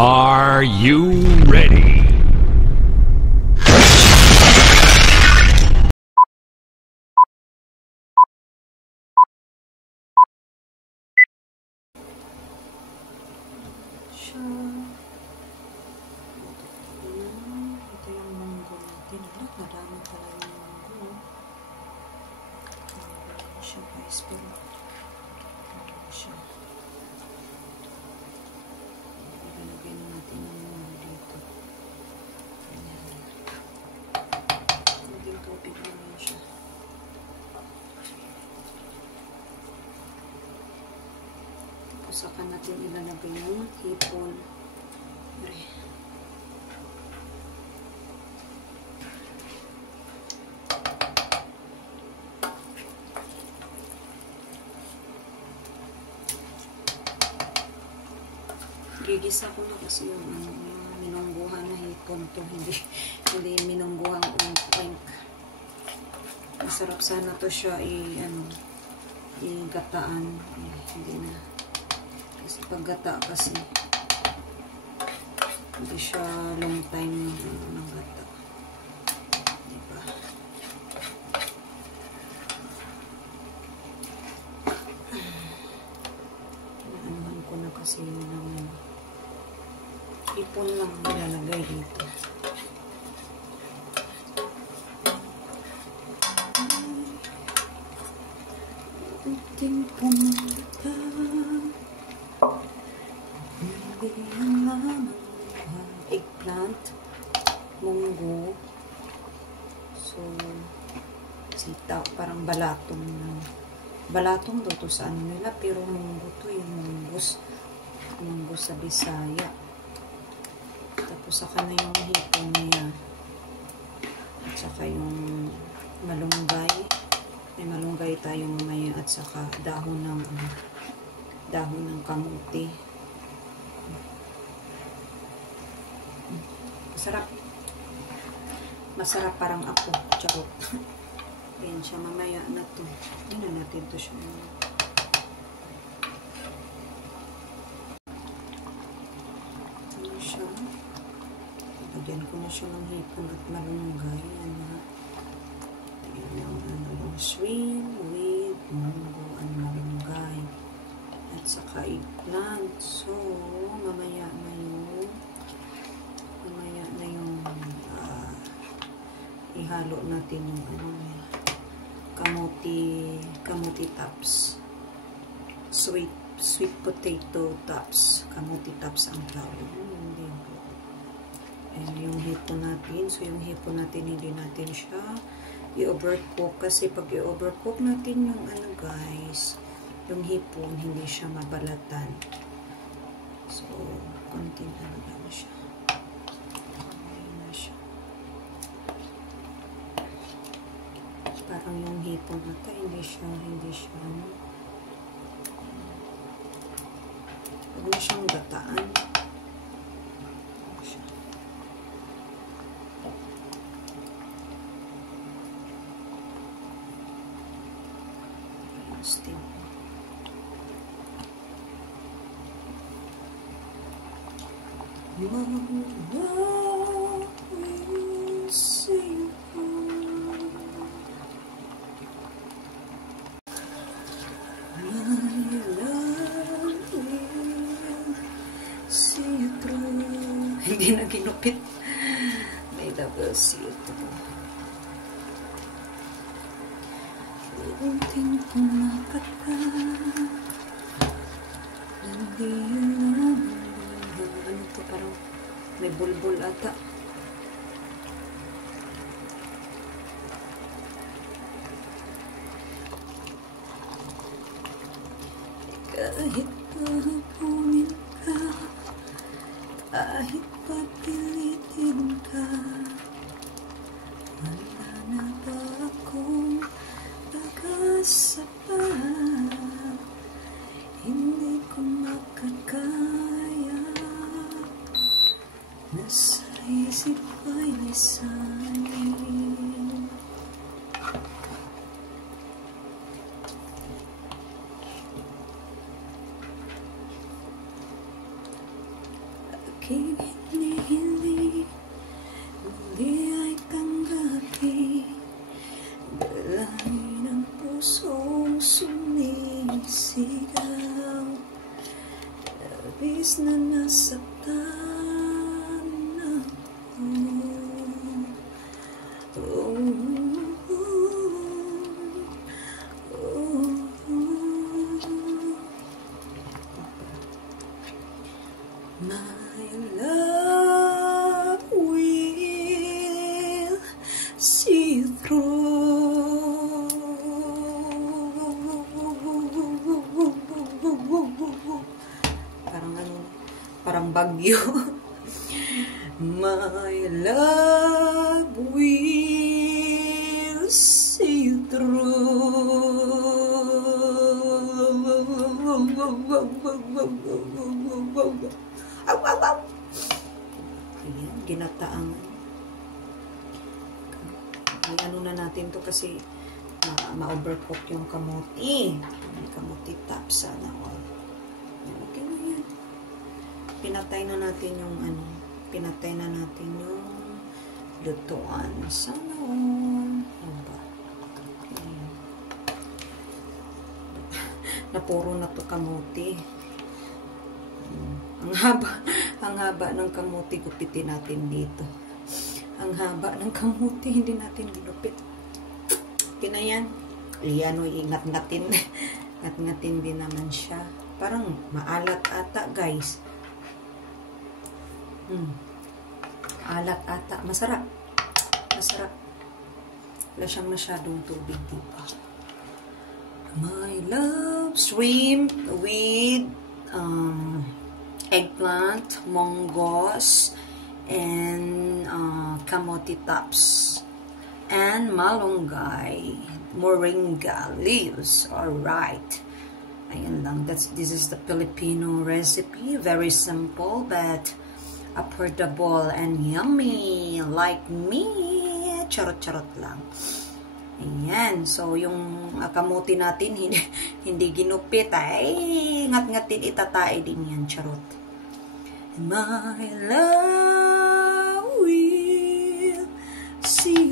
Are you ready? Ito yung munggo natin. Marami pala yung munggo. Marami siya guys. Pero marami siya. Ilalagay natin yung munggo dito. Naging tubig naman siya. Tapos saka natin ilalagay yung hipon. Gigisa ko na kasi yung minungguhan na hipon to, hindi minungguhan ungkweng. Masarap sana to siya i-gataan. Hindi na. Kasi paggata kasi hindi siya long time ng gata. Diba? Naanuhan ko na kasi ng ipon lang nilalagay dito. Ating pumunta, hindi naman eggplant, munggo, so sitaw, parang balatong daw to sa ano nila, pero munggo to yung munggo sa Bisaya. Tapos saka na yung hipon niya. At saka yung malunggay. May malunggay tayo mamaya. At saka dahon ng kamuti. Masarap. Masarap parang ako. Charot. Ayan siya. Mamaya na to. Hindi na natin to siya. Lagyan ko na siya ng hipon at malunggay. Yung shrimp with munggo and malunggay. At saka eggplant. So, mamaya na yung ihalo natin yung kamuti tops. Sweet potato tops. Kamuti tops ang tawag. And yung hipon natin. So, yung hipon natin, hindi natin siya i-overcook. Kasi pag i-overcook natin yung guys, yung hipon, hindi siya mabalatan. So, konting na siya. Ayan na siya. Parang yung hipon natin, hindi siya huwag na siyang gataan. Steam. Hindi na ginupit. May double seal ito. Unting pumapata, hindi yun ano to, parang may bulbul ata. Kahit pahupunin ka, kahit papilitin ka, wala na ba akong pag-asa pa? Hindi ko makakaya. Nasa isip ay lisanin. aking hinihili, hindi ay tanggapin. Dalangin ng pusong sumisigaw, labis na nasaktan ako. Oh, my love will see you through. Parang ano, parang bagyo. My love will see you through. Ayan, ginataangan. Ano na natin to kasi ma-overcook yung kamuti. Kamuti top sana all. Okay na yan. Pinatay na natin yung ano, pinatay na natin yung lutuan. Sana all. Diba? Okay. Napuro na to kamuti. Ang haba ng kamuti, gupitin natin dito. Ang haba ng kamuti, hindi natin ginupit. Kinayan. Iyan o, ingat-ngatin. Ngat-ngatin din naman siya. Parang maalat ata, guys. Alat ata. Masarap. Masarap. Wala siyang masyadong tubig, diba? My love shrimp with eggplant, mongoose, and kamote tops, and malunggay, moringa leaves. Alright. Ayan lang. This is the Filipino recipe. Very simple, but affordable and yummy. Like me. Charot-charot lang. Ayan. So, yung kamuti natin, hindi ginupit. Ay, ngat-ngatin, itatae din yan. Charot. My love will see